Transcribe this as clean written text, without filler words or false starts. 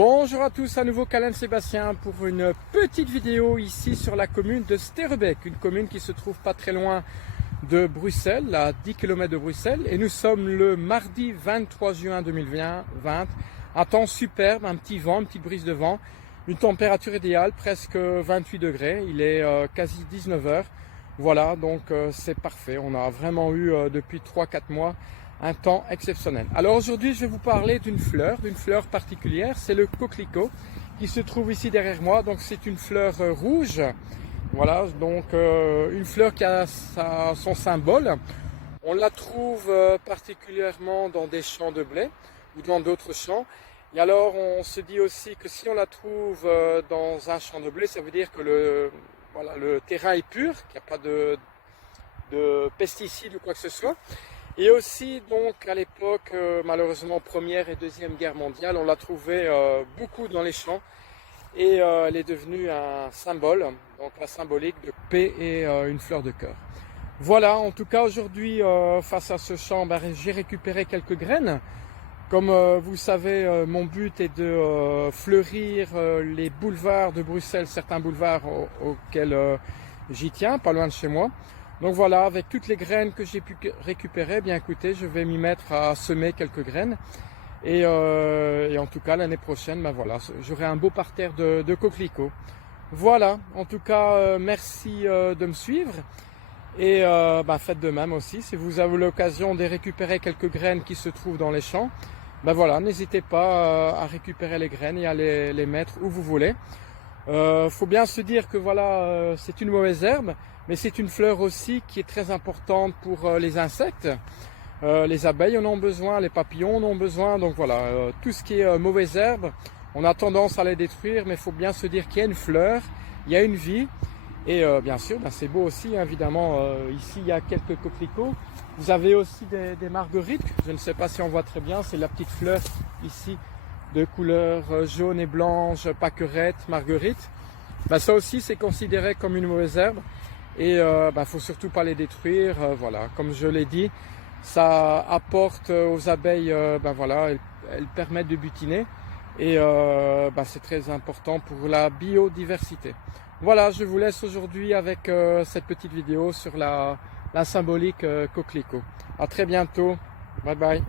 Bonjour à tous, à nouveau Calin Sébastien pour une petite vidéo ici sur la commune de Sterrebeek, une commune qui se trouve pas très loin de Bruxelles, à 10 km de Bruxelles, et nous sommes le mardi 23 juin 2020, un temps superbe, un petit vent, une petite brise de vent, une température idéale, presque 28 degrés, il est quasi 19 heures, voilà, donc c'est parfait, on a vraiment eu depuis 3-4 mois un temps exceptionnel. Alors aujourd'hui je vais vous parler d'une fleur particulière, c'est le coquelicot qui se trouve ici derrière moi. Donc c'est une fleur rouge, voilà, donc une fleur qui a son symbole. On la trouve particulièrement dans des champs de blé ou dans d'autres champs. Et alors on se dit aussi que si on la trouve dans un champ de blé, ça veut dire que le terrain est pur, qu'il n'y a pas de pesticides ou quoi que ce soit. Et aussi, donc, à l'époque, malheureusement, Première et Deuxième Guerre mondiale, on l'a trouvée beaucoup dans les champs. Et elle est devenue un symbole, donc la symbolique de paix et une fleur de cœur. Voilà, en tout cas, aujourd'hui, face à ce champ, j'ai récupéré quelques graines. Comme vous savez, mon but est de fleurir les boulevards de Bruxelles, certains boulevards auxquels j'y tiens, pas loin de chez moi. Donc voilà, avec toutes les graines que j'ai pu récupérer, bien écoutez, je vais m'y mettre à semer quelques graines. Et en tout cas, l'année prochaine, ben voilà, j'aurai un beau parterre de coquelicots. Voilà, en tout cas, merci de me suivre. Et faites de même aussi, si vous avez l'occasion de récupérer quelques graines qui se trouvent dans les champs, ben voilà, n'hésitez pas à récupérer les graines et à les mettre où vous voulez. Faut bien se dire que voilà, c'est une mauvaise herbe, mais c'est une fleur aussi qui est très importante pour les insectes. Les abeilles en ont besoin, les papillons en ont besoin, donc voilà, tout ce qui est mauvaise herbe, on a tendance à les détruire, mais il faut bien se dire qu'il y a une fleur, il y a une vie, et bien sûr, c'est beau aussi, évidemment, ici il y a quelques coquelicots. Vous avez aussi des marguerites, je ne sais pas si on voit très bien, c'est la petite fleur ici, de couleur jaune et blanche, pâquerette, marguerite. Ça aussi c'est considéré comme une mauvaise herbe et faut surtout pas les détruire. Voilà, comme je l'ai dit, ça apporte aux abeilles, elles permettent de butiner et c'est très important pour la biodiversité. Voilà, je vous laisse aujourd'hui avec cette petite vidéo sur la symbolique coquelicot. À très bientôt, bye bye.